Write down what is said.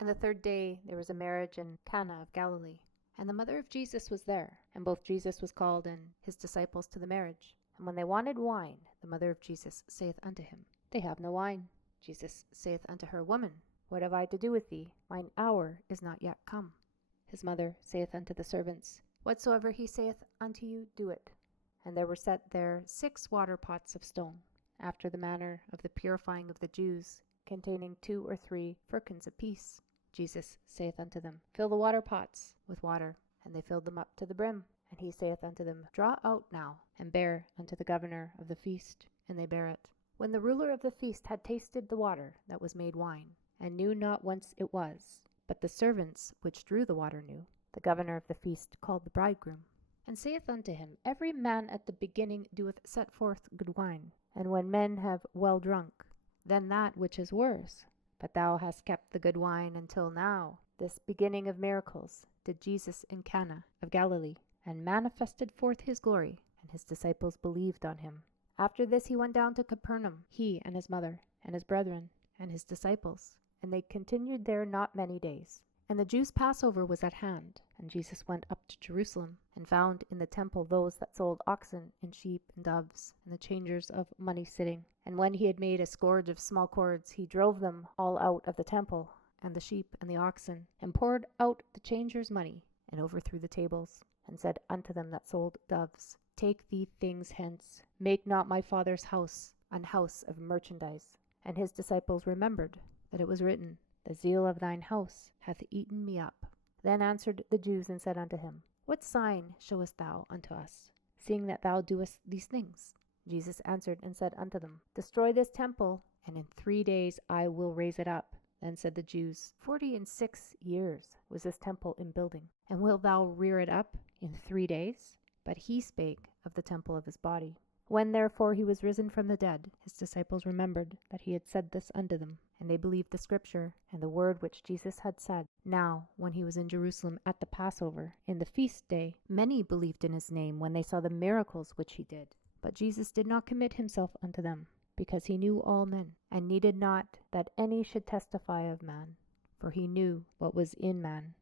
And the third day there was a marriage in Cana of Galilee. And the mother of Jesus was there, and both Jesus was called and his disciples to the marriage. And when they wanted wine, the mother of Jesus saith unto him, They have no wine. Jesus saith unto her, Woman, what have I to do with thee? Mine hour is not yet come. His mother saith unto the servants, Whatsoever he saith unto you, do it. And there were set there 6 water pots of stone, after the manner of the purifying of the Jews, containing 2 or 3 firkins apiece. Jesus saith unto them, Fill the water pots with water. And they filled them up to the brim. And he saith unto them, Draw out now, and bear unto the governor of the feast. And they bare it. When the ruler of the feast had tasted the water that was made wine, and knew not whence it was, but the servants which drew the water knew, the governor of the feast called the bridegroom, and saith unto him, Every man at the beginning doeth set forth good wine, and when men have well drunk, then that which is worse. But thou hast kept the good wine until now. This beginning of miracles did Jesus in Cana of Galilee, and manifested forth his glory, and his disciples believed on him. After this he went down to Capernaum, he and his mother, and his brethren, and his disciples. And they continued there not many days. And the Jews' Passover was at hand, and Jesus went up to Jerusalem, and found in the temple those that sold oxen, and sheep, and doves, and the changers of money sitting. And when he had made a scourge of small cords, he drove them all out of the temple, and the sheep, and the oxen, and poured out the changers' money, and overthrew the tables, and said unto them that sold doves, Take these things hence, make not my Father's house an house of merchandise. And his disciples remembered that it was written, The zeal of thine house hath eaten me up. Then answered the Jews and said unto him, What sign showest thou unto us, seeing that thou doest these things? Jesus answered and said unto them, Destroy this temple, and in 3 days I will raise it up. Then said the Jews, 46 years was this temple in building, and wilt thou rear it up in 3 days? But he spake of the temple of his body. When therefore he was risen from the dead, his disciples remembered that he had said this unto them, and they believed the scripture and the word which Jesus had said. Now, when he was in Jerusalem at the Passover, in the feast day, many believed in his name when they saw the miracles which he did. But Jesus did not commit himself unto them, because he knew all men, and needed not that any should testify of man, for he knew what was in man.